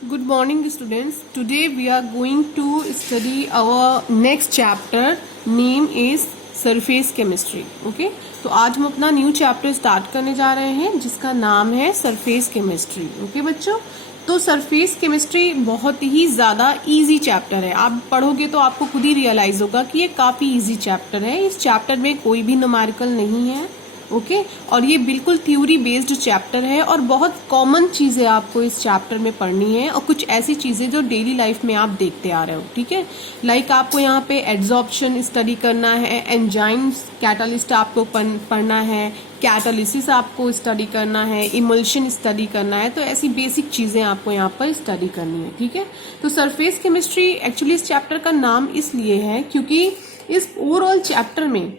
Good morning, students. Today we are going to study our next chapter. Name is surface chemistry. Okay, तो आज हम अपना new chapter start करने जा रहे हैं जिसका नाम है सरफेस केमिस्ट्री. ओके बच्चों, तो सरफेस केमिस्ट्री बहुत ही ज़्यादा इजी चैप्टर है. आप पढ़ोगे तो आपको खुद ही रियलाइज होगा कि ये काफ़ी इजी चैप्टर है. इस चैप्टर में कोई भी न्यूमेरिकल नहीं है. ओके और ये बिल्कुल थ्योरी बेस्ड चैप्टर है और बहुत कॉमन चीज़ें आपको इस चैप्टर में पढ़नी है और कुछ ऐसी चीज़ें जो डेली लाइफ में आप देखते आ रहे हो. ठीक है, लाइक आपको यहाँ पे एड्जॉर्प्शन स्टडी करना है, एंजाइम्स कैटालिस्ट आपको पढ़ना है, कैटालिसिस आपको स्टडी करना है, इमल्शन स्टडी करना है. तो ऐसी बेसिक चीज़ें आपको यहाँ पर स्टडी करनी है. ठीक है, तो सरफेस केमिस्ट्री एक्चुअली इस चैप्टर का नाम इसलिए है क्योंकि इस ओवरऑल चैप्टर में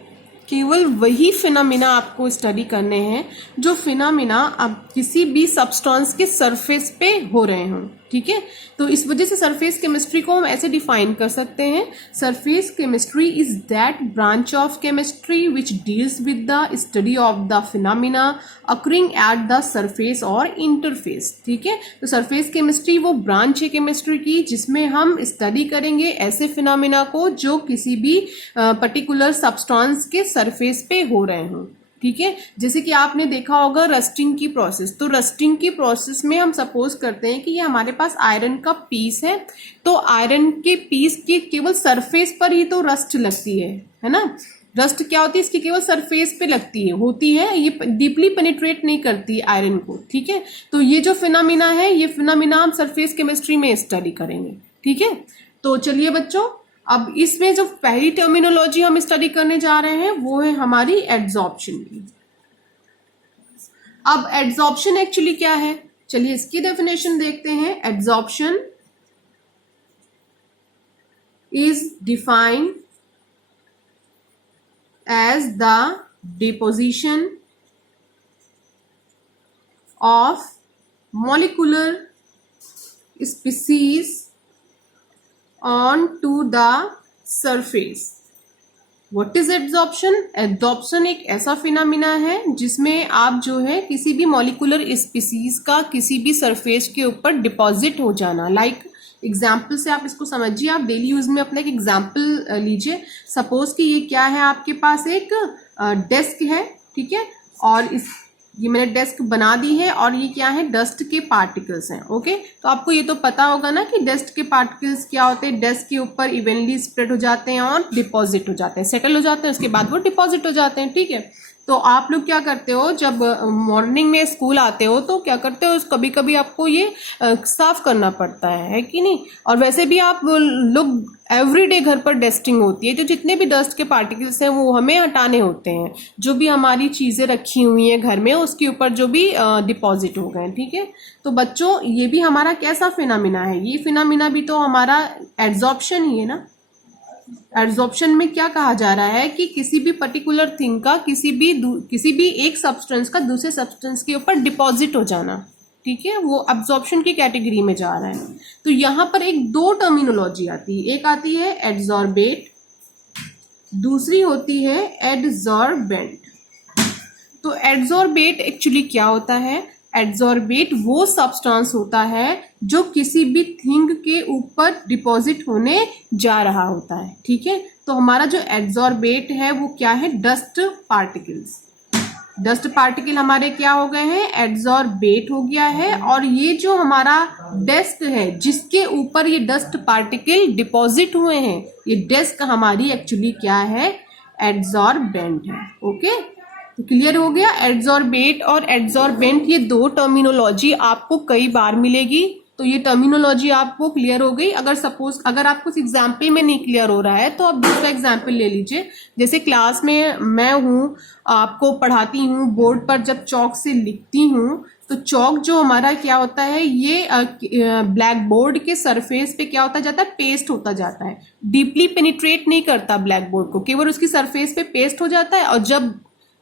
केवल वही फिनोमिना आपको स्टडी करने हैं जो फिनोमिना अब किसी भी सब्सटेंस के सरफेस पे हो रहे हों. ठीक है, तो इस वजह से सरफेस केमिस्ट्री को हम ऐसे डिफाइन कर सकते हैं. Surface chemistry is that branch of chemistry which deals with the study of the phenomena occurring at the surface और इंटरफेस. ठीक है, तो सरफेस केमिस्ट्री वो ब्रांच है केमिस्ट्री की जिसमें हम स्टडी करेंगे ऐसे फिनोमिना को जो किसी भी पर्टिकुलर सब्सटेंस के सरफेस पे हो रहे हों. ठीक है, जैसे कि आपने देखा होगा रस्टिंग की प्रोसेस. तो रस्टिंग की प्रोसेस में हम सपोज करते हैं कि ये हमारे पास आयरन का पीस है, तो आयरन के पीस के केवल सरफेस पर ही तो रस्ट लगती है ना. रस्ट क्या होती है, इसकी केवल सरफेस पे लगती है, होती है, ये डीपली पेनिट्रेट नहीं करती आयरन को. ठीक है, तो ये जो फिनोमिना है ये फिनोमिना हम सरफेस केमिस्ट्री में स्टडी करेंगे. ठीक है, तो चलिए बच्चों, अब इसमें जो पहली टर्मिनोलॉजी हम स्टडी करने जा रहे हैं वो है हमारी एड्जॉर्प्शन की. अब एड्जॉर्प्शन एक्चुअली क्या है, चलिए इसकी डेफिनेशन देखते हैं. Adsorption is defined as the deposition of molecular species on to the surface. What is adsorption? Adsorption एक ऐसा फिनोमिना है जिसमें आप जो है किसी भी मॉलिक्यूलर स्पीसीज का किसी भी सरफेस के ऊपर डिपॉजिट हो जाना. लाइक एग्जाम्पल से आप इसको समझिए, आप डेली यूज में अपना एक एग्जाम्पल लीजिए. सपोज कि ये क्या है, आपके पास एक डेस्क है. ठीक है, और ये मैंने डेस्क बना दी है और ये क्या है, डस्ट के पार्टिकल्स हैं. ओके, तो आपको ये तो पता होगा ना कि डस्ट के पार्टिकल्स क्या होते हैं, डेस्क के ऊपर इवेनली स्प्रेड हो जाते हैं और डिपॉजिट हो जाते हैं, सेटल हो जाते हैं, उसके बाद वो डिपॉजिट हो जाते हैं. ठीक है, तो आप लोग क्या करते हो, जब मॉर्निंग में स्कूल आते हो तो क्या करते हो, कभी कभी आपको ये साफ करना पड़ता है कि नहीं. और वैसे भी आप लोग एवरीडे घर पर डस्टिंग होती है, तो जितने भी डस्ट के पार्टिकल्स हैं वो हमें हटाने होते हैं. जो भी हमारी चीज़ें रखी हुई हैं घर में उसके ऊपर जो भी डिपॉजिट हो गए. ठीक है, तो बच्चों ये भी हमारा कैसा फिनोमिना है, ये फिनोमिना भी तो हमारा एड्जॉर्प्शन ही है ना. एड्जॉर्प्शन में क्या कहा जा रहा है कि किसी भी पर्टिकुलर थिंग का किसी भी एक सब्सटेंस का दूसरे सब्सटेंस के ऊपर डिपॉजिट हो जाना. ठीक है, वो एब्जॉर्प्शन की कैटेगरी में जा रहा है. तो यहाँ पर दो टर्मिनोलॉजी आती है, एक आती है एड्जॉर्बेट, दूसरी होती है एड्जॉर्बेंट. तो एड्जॉर्बेट एक्चुअली क्या होता है, एड्जॉर्बेट वो सब्सटेंस होता है जो किसी भी थिंग के ऊपर डिपॉजिट होने जा रहा होता है. ठीक है, तो हमारा जो एड्जॉर्बेट है वो क्या है, डस्ट पार्टिकल्स. डस्ट पार्टिकल हमारे क्या हो गए हैं, एड्जॉर्बेट हो गया है. और ये जो हमारा डेस्क है जिसके ऊपर ये डस्ट पार्टिकल डिपॉजिट हुए हैं, ये डेस्क हमारी एक्चुअली क्या है, एड्जॉर्बेंट है. ओके, तो क्लियर हो गया. एड्जॉर्बेट और एड्जॉर्बेंट ये दो टर्मिनोलॉजी आपको कई बार मिलेगी, तो ये टर्मिनोलॉजी आपको क्लियर हो गई. अगर आपको एग्जाम्पल में नहीं क्लियर हो रहा है तो आप दूसरा एग्जाम्पल ले लीजिए. जैसे क्लास में मैं हूँ, आपको पढ़ाती हूँ, बोर्ड पर जब चौक से लिखती हूँ तो चौक जो हमारा क्या होता है, ये ब्लैक बोर्ड के सरफेस पे क्या होता जाता है, पेस्ट होता जाता है. डीपली पेनिट्रेट नहीं करता ब्लैक बोर्ड को, केवल उसकी सरफेस पे पेस्ट हो जाता है और जब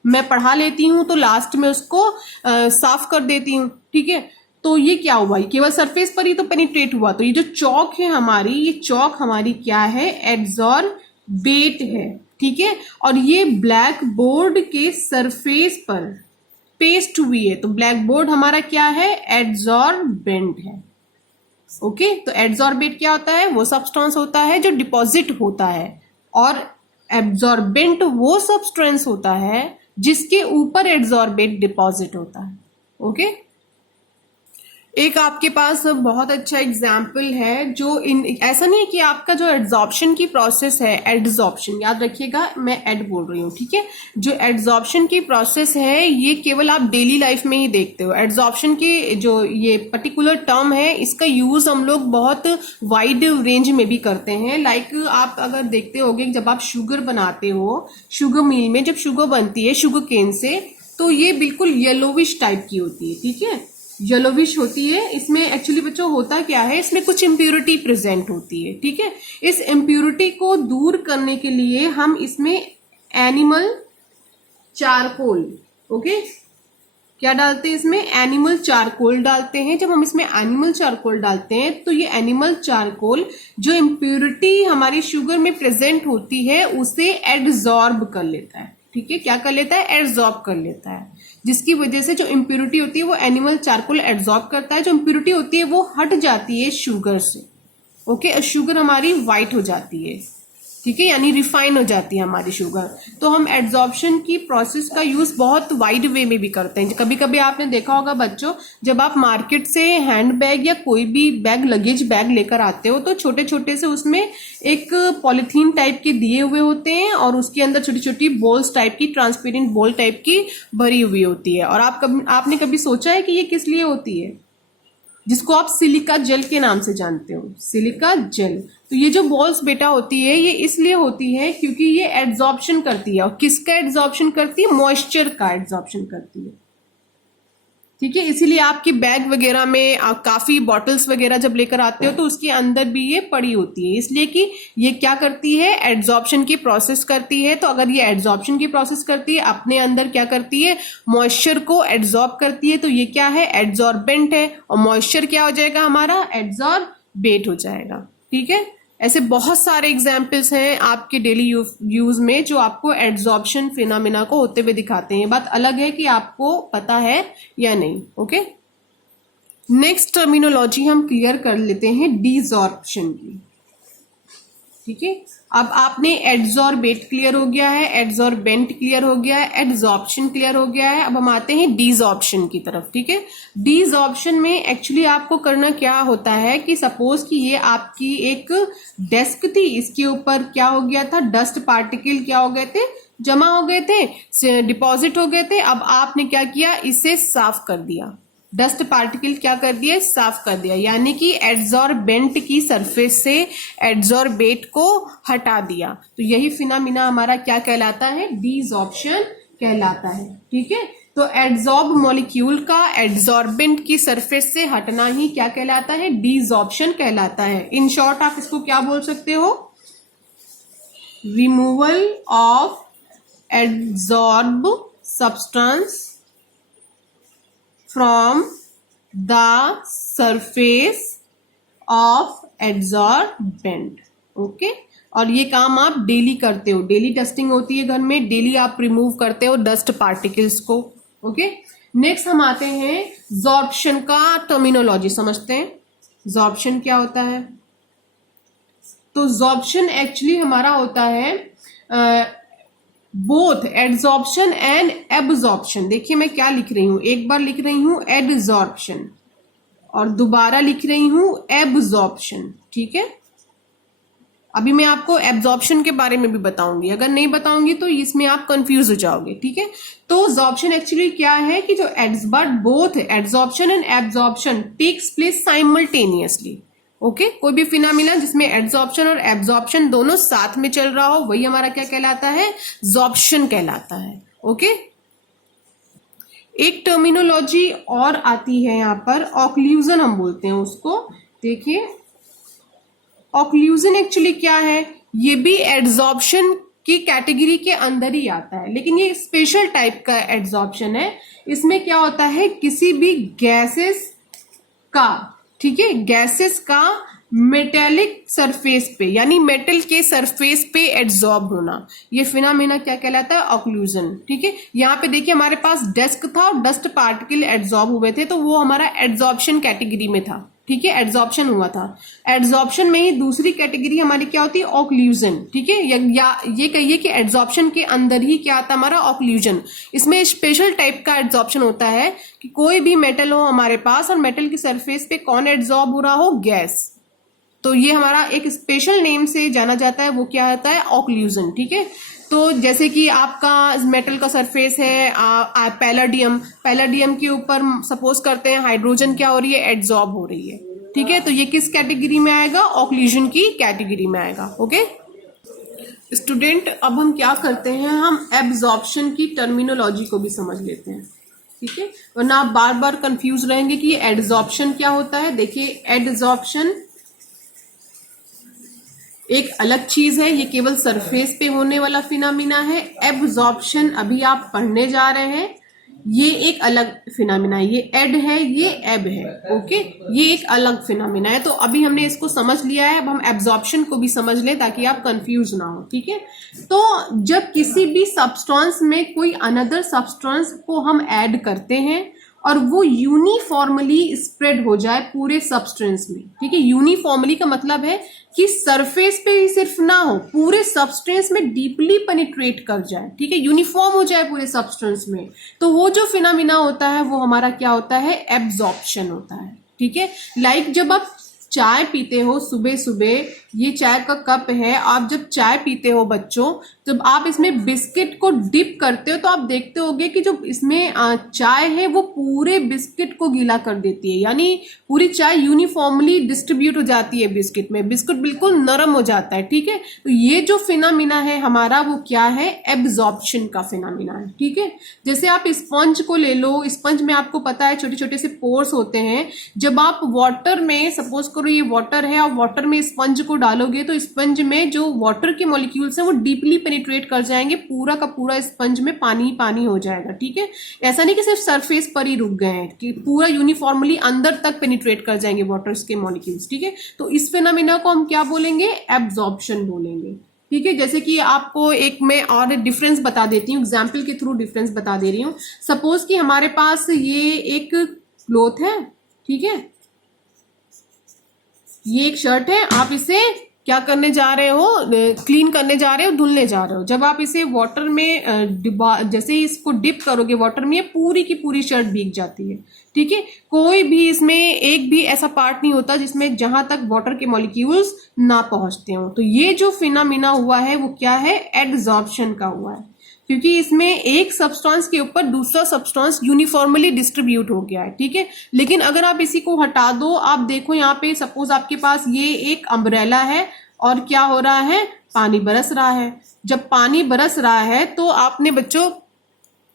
मैं पढ़ा लेती हूँ तो लास्ट में उसको साफ कर देती हूँ. ठीक है, तो ये क्या हुआ, केवल सरफेस पर ही तो पेनिट्रेट हुआ. तो ये जो चौक है हमारी, ये चौक हमारी क्या है, एड्जॉर्बेट है. ठीक है, और ये ब्लैक बोर्ड के सरफेस पर पेस्ट हुई है, तो ब्लैक बोर्ड हमारा क्या है, एड्जॉर्बेंट है. ओके, तो एड्सॉर्बेट क्या होता है? वो सब्सटेंस होता है जो डिपॉजिट होता है, और एब्जॉर्बेंट वो सब्सटेंस होता है जिसके ऊपर एड्सॉर्बेट डिपॉजिट होता है। ओके, एक आपके पास बहुत अच्छा एग्जाम्पल है जो ऐसा नहीं है कि आपका जो एड्सॉर्प्शन की प्रोसेस है, एड्सॉर्प्शन याद रखिएगा, मैं एड बोल रही हूँ, ठीक है। जो एड्सॉर्प्शन की प्रोसेस है ये केवल आप डेली लाइफ में ही देखते हो। एड्सॉर्प्शन की जो ये पर्टिकुलर टर्म है इसका यूज हम लोग बहुत वाइड रेंज में भी करते हैं। लाइक आप अगर देखते होगे जब आप शुगर बनाते हो, शुगर मिल में जब शुगर बनती है शुगर केन से, तो ये बिल्कुल येलोविश टाइप की होती है, ठीक है, येलोविश होती है। इसमें एक्चुअली बच्चों होता क्या है, इसमें कुछ इम्प्योरिटी प्रेजेंट होती है, ठीक है। इस इम्प्योरिटी को दूर करने के लिए हम इसमें एनिमल चारकोल, ओके, क्या डालते हैं इसमें? एनिमल चारकोल डालते हैं। जब हम इसमें एनिमल चारकोल डालते हैं तो ये एनिमल चारकोल जो इम्प्योरिटी हमारी शुगर में प्रेजेंट होती है उसे एडजॉर्ब कर लेता है, ठीक है। क्या कर लेता है? एडजॉर्ब कर लेता है, जिसकी वजह से जो इम्प्योरिटी होती है वो एनिमल चारकोल एडजॉर्ब करता है। जो इम्प्योरिटी होती है वो हट जाती है शुगर से, ओके, शुगर हमारी वाइट हो जाती है, ठीक है, यानी रिफाइन हो जाती है हमारी शुगर। तो हम एड्सॉर्प्शन की प्रोसेस का यूज बहुत वाइड वे में भी करते हैं। कभी कभी आपने देखा होगा बच्चों, जब आप मार्केट से हैंड बैग या कोई भी बैग, लगेज बैग लेकर आते हो तो छोटे छोटे से उसमें एक पॉलिथीन टाइप के दिए हुए होते हैं और उसके अंदर छोटी छोटी बॉल्स टाइप की, ट्रांसपेरेंट बॉल टाइप की भरी हुई होती है। और आपने कभी सोचा है कि ये किस लिए होती है? जिसको आप सिलिका जेल के नाम से जानते हो, सिलिका जेल। तो ये जो बॉल्स बेटा होती है ये इसलिए होती है क्योंकि ये एड्सॉर्प्शन करती है। और किसका एड्सॉर्प्शन करती है? मॉइस्चर का एड्सॉर्प्शन करती है, ठीक है। इसीलिए आपकी बैग वगैरह में काफी बॉटल्स वगैरह जब लेकर आते हो तो उसके अंदर भी ये पड़ी होती है, इसलिए कि ये क्या करती है? एड्सॉर्प्शन की प्रोसेस करती है। तो अगर ये एड्सॉर्प्शन की प्रोसेस करती है, अपने अंदर क्या करती है? मॉइस्चर को एड्सॉर्ब करती है। तो ये क्या है? एड्सॉर्बेंट है। और मॉइस्चर क्या हो जाएगा हमारा? एड्सॉर्बेट हो जाएगा, ठीक है। ऐसे बहुत सारे एग्जाम्पल्स हैं आपके डेली यूज में जो आपको एड्सॉर्प्शन फिनोमेना को होते हुए दिखाते हैं। बात अलग है कि आपको पता है या नहीं, ओके। नेक्स्ट टर्मिनोलॉजी हम क्लियर कर लेते हैं डिसॉर्प्शन की, ठीक है। अब आपने एड्सॉर्बेट क्लियर हो गया है, एड्सॉर्बेंट क्लियर हो गया है, एड्सॉर्प्शन क्लियर हो गया है। अब हम आते हैं डिसॉर्प्शन की तरफ, ठीक है। डिसॉर्प्शन में एक्चुअली आपको करना क्या होता है कि सपोज कि ये आपकी एक डेस्क थी, इसके ऊपर क्या हो गया था? डस्ट पार्टिकल क्या हो गए थे? जमा हो गए थे, डिपॉजिट हो गए थे। अब आपने क्या किया? इसे साफ कर दिया, डस्ट पार्टिकल क्या कर दिया? साफ कर दिया, यानी कि एड्सॉर्बेंट की सरफेस से एड्सॉर्बेट को हटा दिया। तो यही फिनोमेना हमारा क्या कहलाता है? डिसॉर्प्शन कहलाता है, ठीक है। तो एड्सॉर्ब मॉलिक्यूल का एड्सॉर्बेंट की सरफेस से हटना ही क्या कहलाता है? डिसॉर्प्शन कहलाता है। इन शॉर्ट आप इसको क्या बोल सकते हो? Removal of adsorb substance from the surface of adsorbent, okay. और ये काम आप डेली करते हो, डेली डस्टिंग होती है घर में, डेली आप रिमूव करते हो डस्ट पार्टिकल्स को, ओके। नेक्स्ट हम आते हैं जॉर्प्शन का टर्मिनोलॉजी समझते हैं। जॉर्प्शन क्या होता है? तो जॉर्प्शन एक्चुअली हमारा होता है बोथ एड्सॉर्प्शन एंड एब्जॉर्प्शन। देखिए मैं क्या लिख रही हूं, एक बार लिख रही हूं एड्सॉर्प्शन और दोबारा लिख रही हूं एब्जॉर्प्शन, ठीक है। अभी मैं आपको एब्जॉर्प्शन के बारे में भी बताऊंगी, अगर नहीं बताऊंगी तो इसमें आप कंफ्यूज हो जाओगे, ठीक है। तो जॉर्प्शन एक्चुअली क्या है कि जो both adsorption and absorption takes place simultaneously, okay. कोई भी फिनोमेना जिसमें एड्सॉर्प्शन और एब्जॉर्प्शन दोनों साथ में चल रहा हो वही हमारा क्या कहलाता है? जॉर्प्शन कहलाता है, ओके। एक टर्मिनोलॉजी और आती है यहाँ पर, ऑक्लूजन हम बोलते हैं उसको। देखिए ऑक्लूजन एक्चुअली क्या है? ये भी एड्सॉर्प्शन की कैटेगरी के अंदर ही आता है, लेकिन ये स्पेशल टाइप का एड्सॉर्प्शन है। इसमें क्या होता है? किसी भी गैसेस का, ठीक है, गैसेस का मेटेलिक सरफेस पे यानी मेटल के सरफेस पे एड्सॉर्ब होना, ये फिनोमेना क्या कहलाता है? ऑक्लूजन, ठीक है। यहाँ पे देखिए हमारे पास डेस्क था और डस्ट पार्टिकल एड्सॉर्ब हुए थे, तो वो हमारा एड्सॉर्प्शन कैटेगरी में था, ठीक है, एड्सॉर्प्शन हुआ था। एड्सॉर्प्शन में ही दूसरी कैटेगरी हमारी क्या होती है, ऑक्लूजन, ठीक है, या ये कहिए कि एड्सॉर्प्शन के अंदर ही क्या आता है हमारा, ऑक्लूजन। इसमें स्पेशल टाइप का एड्सॉर्प्शन होता है कि कोई भी मेटल हो हमारे पास और मेटल की सरफेस पे कौन एड्सॉर्ब हो रहा हो, गैस, तो ये हमारा एक स्पेशल नेम से जाना जाता है, वो क्या होता है, ऑक्लूजन, ठीक है। तो जैसे कि आपका मेटल का सरफेस है पैलाडियम के ऊपर सपोज करते हैं हाइड्रोजन क्या हो रही है, एड्सॉर्ब हो रही है, ठीक है, तो ये किस कैटेगरी में आएगा, ऑक्लूजन की कैटेगरी में आएगा। ओके स्टूडेंट, अब हम क्या करते हैं, हम एब्जॉर्प्शन की टर्मिनोलॉजी को भी समझ लेते हैं, ठीक है, वरना आप बार बार कंफ्यूज रहेंगे कि एड्सॉर्प्शन क्या होता है। देखिए, एड्सॉर्प्शन एक अलग चीज है, ये केवल सरफेस पे होने वाला फिनोमिना है। एब्जॉर्प्शन अभी आप पढ़ने जा रहे हैं, ये एक अलग फिनोमिना है, ये एड है, ये एब है, ओके, ये एक अलग फिनोमिना है। तो अभी हमने इसको समझ लिया है, अब हम एब्जॉर्प्शन को भी समझ लें ताकि आप कंफ्यूज ना हो, ठीक है। तो जब किसी भी सब्सटेंस में कोई अनदर सब्सटेंस को हम ऐड करते हैं और वो यूनिफॉर्मली स्प्रेड हो जाए पूरे सब्सटेंस में, ठीक है, यूनिफॉर्मली का मतलब है कि सरफेस पे ही सिर्फ ना हो, पूरे सब्सटेंस में डीपली पेनिट्रेट कर जाए, ठीक है, यूनिफॉर्म हो जाए पूरे सब्सटेंस में, तो वो जो फिनोमिना होता है वो हमारा क्या होता है, एब्जॉर्प्शन होता है, ठीक है। लाइक जब आप चाय पीते हो सुबह सुबह, ये चाय का कप है, आप जब चाय पीते हो बच्चों, जब आप इसमें बिस्किट को डिप करते हो तो आप देखते होगे कि जो इसमें चाय है वो पूरे बिस्किट को गीला कर देती है, यानी पूरी चाय यूनिफॉर्मली डिस्ट्रीब्यूट हो जाती है बिस्किट में, बिस्किट बिल्कुल नरम हो जाता है, ठीक है। तो ये जो फिनोमिना है हमारा वो क्या है, एब्जॉर्प्शन का फिनोमिना है, ठीक है। जैसे आप स्पंज को ले लो, स्पंज में आपको पता है छोटे छोटे से पोर्स होते हैं, जब आप वाटर में, सपोज करो ये वाटर है, आप वाटर में स्पंज को डालोगे तो स्पंज में जो वाटर के मॉलिक्यूल्स हैं वो डीपली पेनिट्रेट कर जाएंगे, पूरा का पूरा स्पंज में पानी पानी हो जाएगा, ठीक है। ऐसा नहीं कि सिर्फ सरफेस पर ही रुक गए हैं, कि पूरा यूनिफॉर्मली अंदर तक पेनिट्रेट कर जाएंगे वाटर के मॉलिक्यूल्स, ठीक है। तो इस फिनोमिना को हम क्या बोलेंगे, एब्जॉर्प्शन बोलेंगे, ठीक है। जैसे कि आपको एक मैं और डिफरेंस बता देती हूँ, एग्जाम्पल के थ्रू डिफरेंस बता दे रही हूँ। सपोज कि हमारे पास ये एक क्लॉथ है, ठीक है, ये एक शर्ट है, आप इसे क्या करने जा रहे हो, क्लीन करने जा रहे हो, धुलने जा रहे हो। जब आप इसे वाटर में जैसे ही इसको डिप करोगे वाटर में, पूरी की पूरी शर्ट भीग जाती है, ठीक है। कोई भी इसमें एक भी ऐसा पार्ट नहीं होता जिसमें जहां तक वाटर के मॉलिक्यूल्स ना पहुंचते हो। तो ये जो फिनोमिना हुआ है वो क्या है, एडसॉर्प्शन का हुआ है, क्योंकि इसमें एक सब्सटेंस के ऊपर दूसरा सब्सटेंस यूनिफॉर्मली डिस्ट्रीब्यूट हो गया है, ठीक है। लेकिन अगर आप इसी को हटा दो, आप देखो यहाँ पे सपोज आपके पास ये एक अम्ब्रेला है और क्या हो रहा है, पानी बरस रहा है। जब पानी बरस रहा है तो आपने बच्चों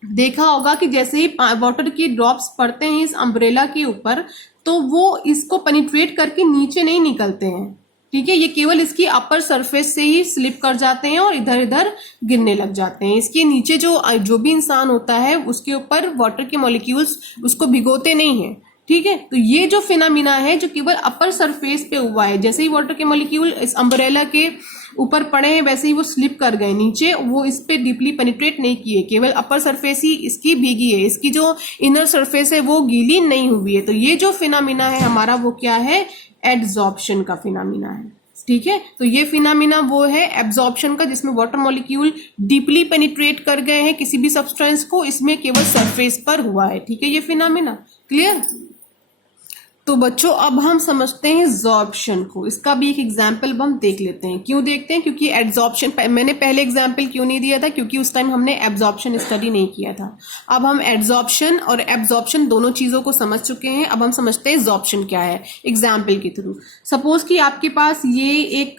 देखा होगा कि जैसे ही वाटर की ड्रॉप्स पड़ते हैं इस अम्ब्रेला के ऊपर तो वो इसको पेनिट्रेट करके नीचे नहीं निकलते हैं, ठीक है, ये केवल इसकी अपर सरफेस से ही स्लिप कर जाते हैं और इधर इधर गिरने लग जाते हैं। इसके नीचे जो भी इंसान होता है उसके ऊपर वाटर के मॉलिक्यूल्स उसको भिगोते नहीं है, ठीक है। तो ये जो फिनोमिना है जो केवल अपर सरफेस पे हुआ है, जैसे ही वाटर के मॉलिक्यूल इस अम्ब्रेला के ऊपर पड़े हैं वैसे ही वो स्लिप कर गए नीचे, वो इस पे डीपली पेनिट्रेट नहीं किए, केवल अपर सरफेस ही इसकी भीगी है, इसकी जो इनर सरफेस है वो गीली नहीं हुई है। तो ये जो फिनोमिना है हमारा वो क्या है, एडसॉर्प्शन का फिनोमिना है, ठीक है। तो ये फिनोमिना वो है एब्जॉर्प्शन का जिसमें वाटर मॉलिक्यूल डीपली पेनिट्रेट कर गए हैं किसी भी सब्सटेंस को, इसमें केवल सरफेस पर हुआ है, ठीक है, ये फिनोमिना क्लियर। तो बच्चों अब हम समझते हैं जॉर्प्शन को, इसका भी एक एग्जाम्पल हम देख लेते हैं। क्यों देखते हैं, क्योंकि एब्जॉर्प्शन मैंने पहले एग्जाम्पल क्यों नहीं दिया था, क्योंकि उस टाइम हमने एब्जॉर्प्शन स्टडी नहीं किया था। अब हम एब्जॉर्प्शन और एब्जॉर्प्शन दोनों चीजों को समझ चुके हैं, अब हम समझते हैं जॉर्प्शन क्या है एग्जाम्पल के थ्रू। सपोज कि आपके पास ये एक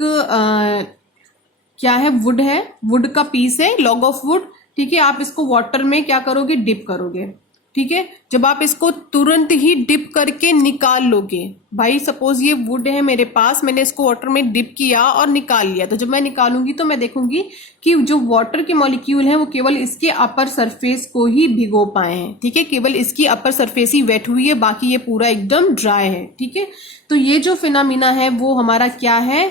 क्या है, वुड है, वुड का पीस है, लॉग ऑफ वुड, ठीक है। आप इसको वाटर में क्या करोगे, डिप करोगे, ठीक है। जब आप इसको तुरंत ही डिप करके निकाल लोगे, भाई सपोज ये वुड है मेरे पास, मैंने इसको वाटर में डिप किया और निकाल लिया, तो जब मैं निकालूंगी तो मैं देखूंगी कि जो वाटर के मॉलिक्यूल हैं वो केवल इसके अपर सरफेस को ही भिगो पाए हैं, ठीक है, केवल इसकी अपर सरफेस ही वेट हुई है, बाकी ये पूरा एकदम ड्राई है, ठीक है। तो ये जो फिनोमिना है वो हमारा क्या है,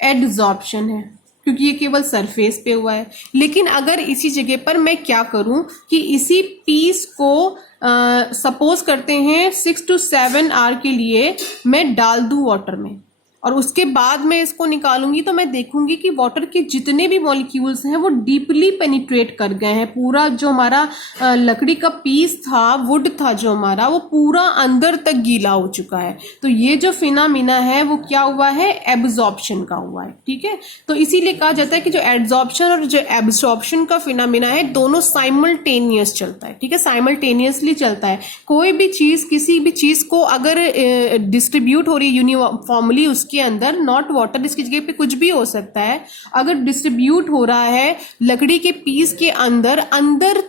एडसॉर्प्शन है, क्योंकि ये केवल सरफेस पे हुआ है। लेकिन अगर इसी जगह पर मैं क्या करूं कि इसी पीस को सपोज करते हैं 6 to 7 आवर के लिए मैं डाल दूं वाटर में, और उसके बाद मैं इसको निकालूंगी तो मैं देखूंगी कि वाटर के जितने भी मॉलिक्यूल्स हैं वो डीपली पेनिट्रेट कर गए हैं। पूरा जो हमारा लकड़ी का पीस था, वुड था जो हमारा, वो पूरा अंदर तक गीला हो चुका है। तो ये जो फिनामिना है वो क्या हुआ है, एब्जॉर्प्शन का हुआ है। ठीक है, तो इसीलिए कहा जाता है कि जो एब्जॉर्प्शन और जो एब्जॉर्प्शन का फिनामिना है दोनों साइमल्टेनियस चलता है। ठीक है, साइमल्टेनियसली चलता है। कोई भी चीज, किसी भी चीज को अगर डिस्ट्रीब्यूट हो रही है यूनिफॉर्मली के अंदर, नॉट वाटर, इसकी जगह पे कुछ भी हो सकता है, अगर डिस्ट्रीब्यूट हो रहा है लकड़ी के पीस के अंदर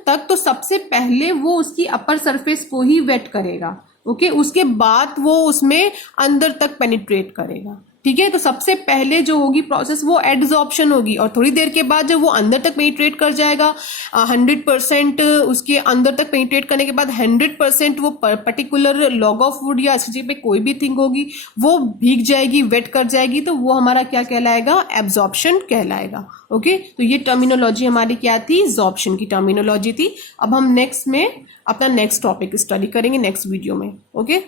तक, तो सबसे पहले वो उसकी अपर सरफेस को ही वेट करेगा। ओके, उसके बाद वो उसमें अंदर तक पेनिट्रेट करेगा। ठीक है, तो सबसे पहले जो होगी प्रोसेस वो एडजॉर्प्शन होगी, और थोड़ी देर के बाद जब वो अंदर तक पेनिट्रेट कर जाएगा 100%, उसके अंदर तक पेनिट्रेट करने के बाद 100% वो पर्टिकुलर लॉग ऑफ वुड या अच्छी पे कोई भी थिंग होगी वो भीग जाएगी, वेट कर जाएगी, तो वो हमारा क्या कहलाएगा, एब्जॉर्प्शन कहलाएगा। ओके, तो ये टर्मिनोलॉजी हमारी क्या थी, एब्जॉर्प्शन की टर्मिनोलॉजी थी। अब हम नेक्स्ट में अपना नेक्स्ट टॉपिक स्टडी करेंगे नेक्स्ट वीडियो में। ओके।